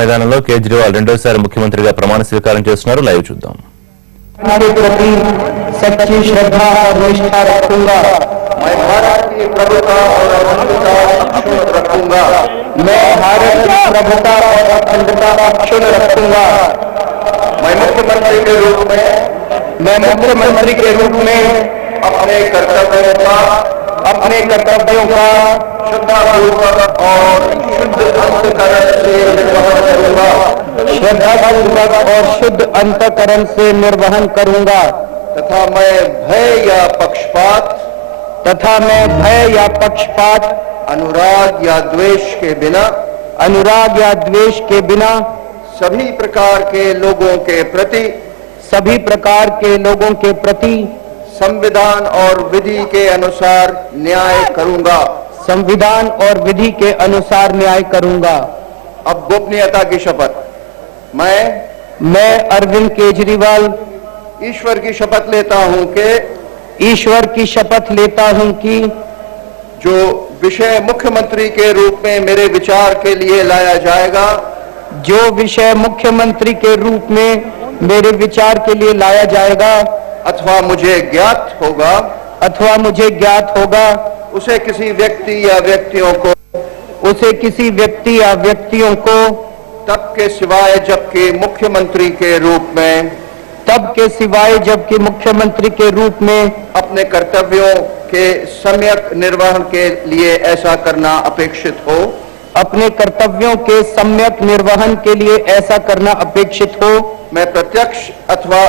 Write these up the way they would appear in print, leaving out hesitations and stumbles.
మైదానంలో కేజ్రీవాల్ రెండోసారి ముఖ్యమంత్రిగా ప్రమాణ స్వీకారం చేస్తున్నారు. లైవ్ చూద్దాం. के प्रति सच्ची श्रद्धा और निष्ठा रखूंगा। मैं भारत की प्रभुता और अखंडता अक्षुण्ण रखूंगा। मैं भारत की प्रभुता और अखंडता अक्षुण्ण रखूंगा। मैं मुख्यमंत्री के रूप में अपने कर्तव्यों का श्रद्धापूर्वक और शुद्ध अंतःकरण से निर्वहन करूंगा। श्रद्धापूर्वक और शुद्ध अंतःकरण से निर्वहन करूंगा तथा मैं भय या पक्षपात अनुराग या द्वेष के बिना सभी प्रकार के लोगों के प्रति संविधान और विधि के अनुसार न्याय करूंगा। अब गोपनीयता की शपथ। मैं अरविंद केजरीवाल ईश्वर की शपथ लेता हूं कि जो विषय मुख्यमंत्री के रूप में मेरे विचार के लिए लाया जाएगा अथवा मुझे ज्ञात होगा उसे किसी व्यक्ति या व्यक्तियों को तब के सिवाय जबकि मुख्यमंत्री के रूप में अपने कर्तव्यों के सम्यक निर्वहन के लिए ऐसा करना अपेक्षित हो। मैं प्रत्यक्ष अथवा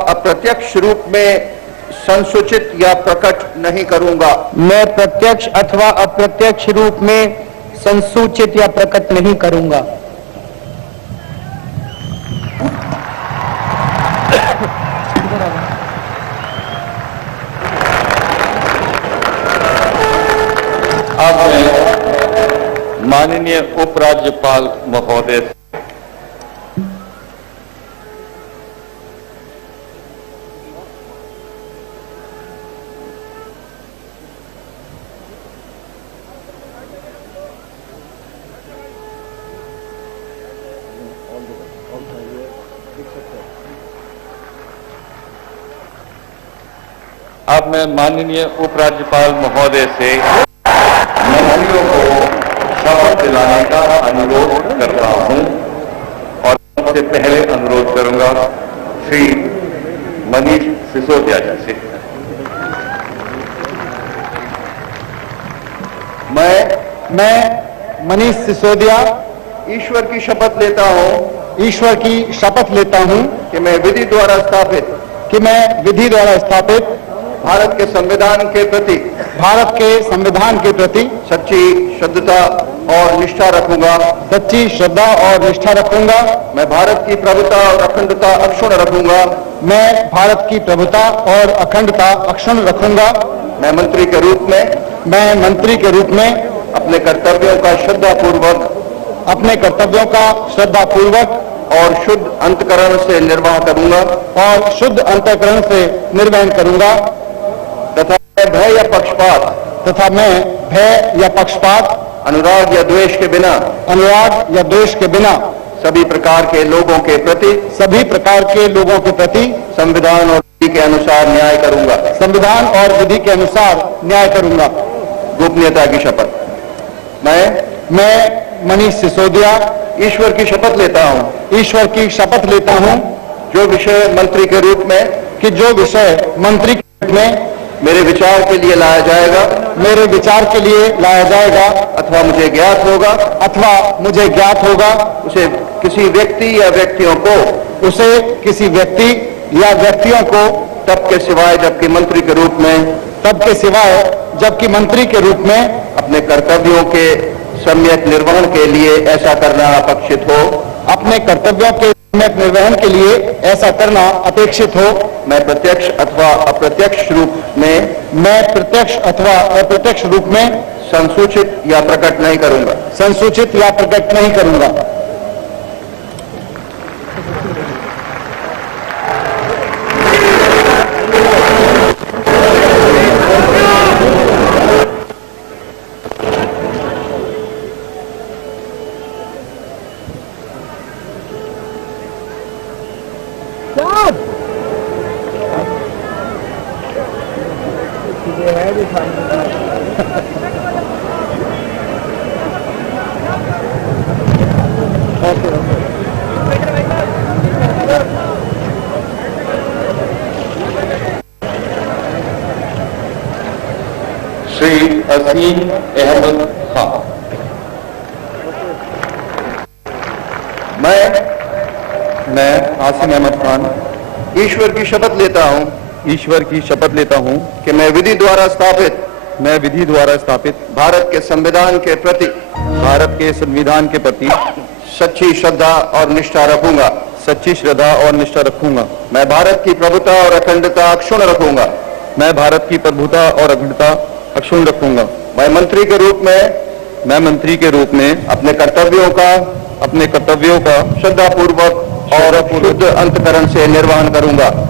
अप्रत्यक्ष रूप में संसूचित या प्रकट नहीं करूंगा। अब मैं माननीय उपराज्यपाल महोदय से मंत्रियों को शपथ दिलाने का अनुरोध करता हूं और सबसे पहले अनुरोध करूंगा श्री मनीष सिसोदिया जी से। मैं मनीष सिसोदिया ईश्वर की शपथ लेता हूं कि मैं विधि द्वारा स्थापित भारत के संविधान के प्रति सच्ची श्रद्धा और निष्ठा रखूंगा। मैं भारत की प्रभुता और अखंडता अक्षुण्ण रखूंगा। मैं मंत्री के रूप में अपने कर्तव्यों का श्रद्धापूर्वक और शुद्ध अंतःकरण से निर्वहन करूंगा तथा मैं भय या पक्षपात अनुराग या द्वेष के बिना सभी प्रकार के लोगों के प्रति संविधान और विधि के अनुसार न्याय करूंगा। गोपनीयता की शपथ। मैं मनीष सिसोदिया ईश्वर की शपथ लेता हूं जो विषय मंत्री के रूप में मेरे विचार के लिए लाया जाएगा अथवा मुझे ज्ञात होगा उसे किसी व्यक्ति या व्यक्तियों को तब के सिवाय जबकि मंत्री के रूप में अपने कर्तव्यों के सम्यक निर्वहन के लिए ऐसा करना अपेक्षित हो। मैं प्रत्यक्ष अथवा अप्रत्यक्ष रूप में संसूचित या प्रकट नहीं करूंगा। श्री असीम अहमद खान। मैं आसिम अहमद खान ईश्वर की शपथ लेता हूं कि मैं विधि द्वारा स्थापित भारत के संविधान के प्रति सच्ची श्रद्धा और निष्ठा रखूंगा। मैं भारत की प्रभुता और अखंडता अक्षुण्ण रखूंगा। मैं मंत्री के रूप में अपने कर्तव्यों का श्रद्धापूर्वक और शुद्ध अंतकरण से निर्वहन करूंगा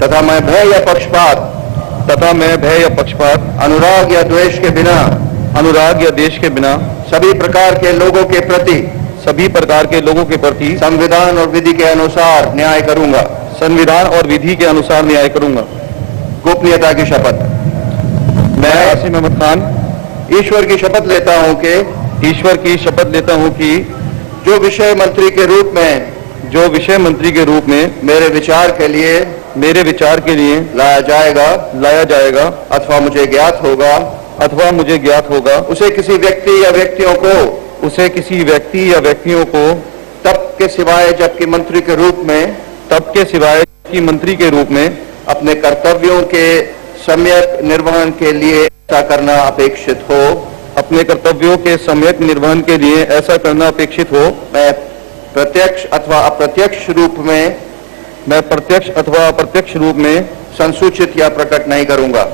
तथा मैं भय या पक्षपात अनुराग या द्वेष के बिना सभी प्रकार के लोगों के प्रति संविधान और विधि के अनुसार न्याय करूंगा। गोपनीयता की शपथ। मैं आसिम अहमद खान ईश्वर की शपथ लेता हूं कि जो विषय मंत्री के रूप में मेरे विचार के लिए लाया जाएगा अथवा मुझे ज्ञात होगा उसे किसी व्यक्ति या व्यक्तियों को तब के सिवाय जबकि मंत्री के रूप में अपने कर्तव्यों के सम्यक निर्वहन के लिए ऐसा करना अपेक्षित हो। मैं प्रत्यक्ष अथवा अप्रत्यक्ष रूप में संसूचित या प्रकट नहीं करूंगा।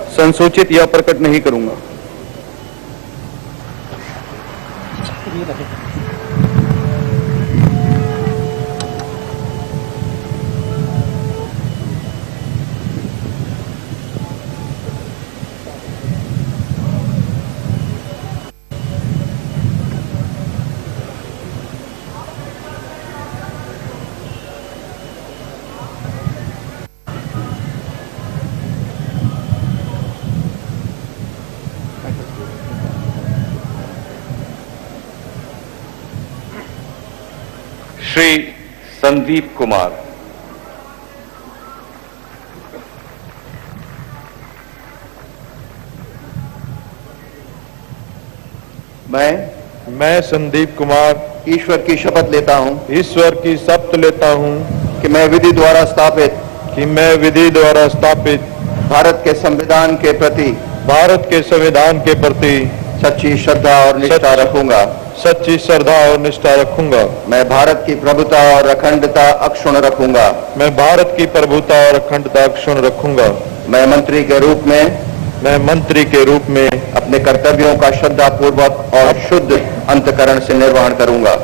श्री संदीप कुमार। मैं संदीप कुमार ईश्वर की शपथ लेता हूं कि मैं विधि द्वारा स्थापित भारत के संविधान के प्रति सच्ची श्रद्धा और निष्ठा रखूंगा। मैं भारत की प्रभुता और अखंडता अक्षुण्ण रखूंगा। मैं मंत्री के रूप में अपने कर्तव्यों का श्रद्धापूर्वक और शुद्ध अंतकरण से निर्वहन करूंगा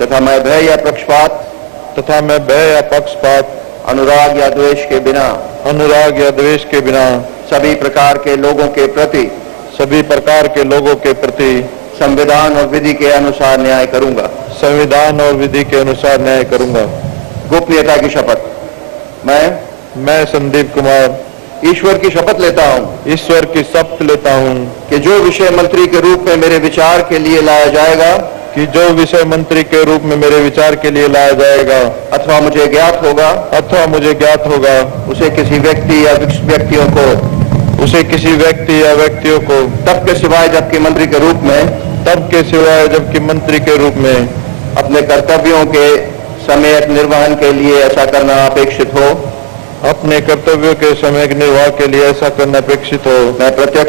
तथा मैं भय या पक्षपात अनुराग या द्वेष के बिना सभी प्रकार के लोगों के प्रति संविधान और विधि के अनुसार न्याय करूंगा। गोपनीयता की शपथ। मैं संदीप कुमार ईश्वर की शपथ लेता हूं कि जो विषय मंत्री के रूप में मेरे विचार के लिए लाया जाएगा अथवा मुझे ज्ञात होगा उसे किसी व्यक्ति या व्यक्तियों को तब के सिवाय जबकि मंत्री के रूप में अपने कर्तव्यों के सम्यक निर्वहन के लिए ऐसा करना अपेक्षित हो।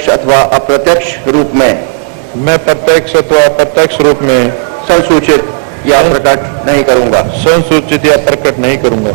मैं प्रत्यक्ष अथवा अप्रत्यक्ष रूप में संसूचित या प्रकट नहीं करूंगा।